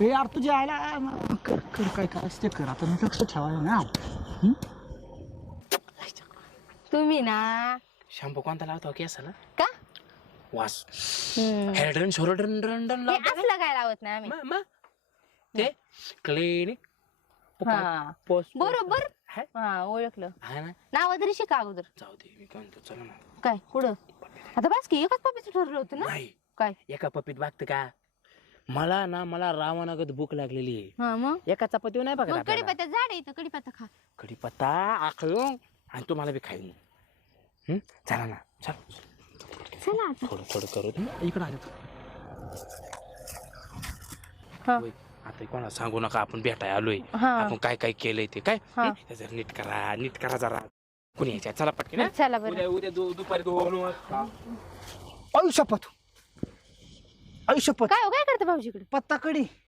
ए यार तुझ्या आयला कर कर काय करायचं ते कर आता मी लक्ष ठेवायला ना तुम्ही ना शॅम्पू कोणता लावतो केसाला का वास हम्म. हेडन शोरडन रंडन हे लावतो असलं काय लावत नाही आम्ही मग ते क्लिनिक हा पोस्ट बरोबर है? हा ओळखलं हा ना नाव तरी शिका अगोदर जाऊ दे मी काय म्हणतो चला ना काय पुढं आता बस की एकच पप्पीचं ठरलं होतं ना नाही काय एका पपीत बघते का मला रावणागत भूक लागलेली आहे हा मग एका चपाती नाही बघा कडीपत्ता झाड आहे कडीपत्ता खा कढीपत्ता आखळू आणि तुम्हाला बी खाईन चला ना चल चला आता थोडं थोडं करू दे. इकडे आले हा. होय. आता कोणाला सांगू नका आपण भेटाय आलोय हा. आपण काय काय केलंय ते काय हा. हे जरा नीट करा जरा कुणी यायच्या चला पटकन चला बरं उद्या दुपारी 2 वाजता आयुष्यपत आयुष्यपत काय हो काय करते भाऊजीकडे पत्ता कडी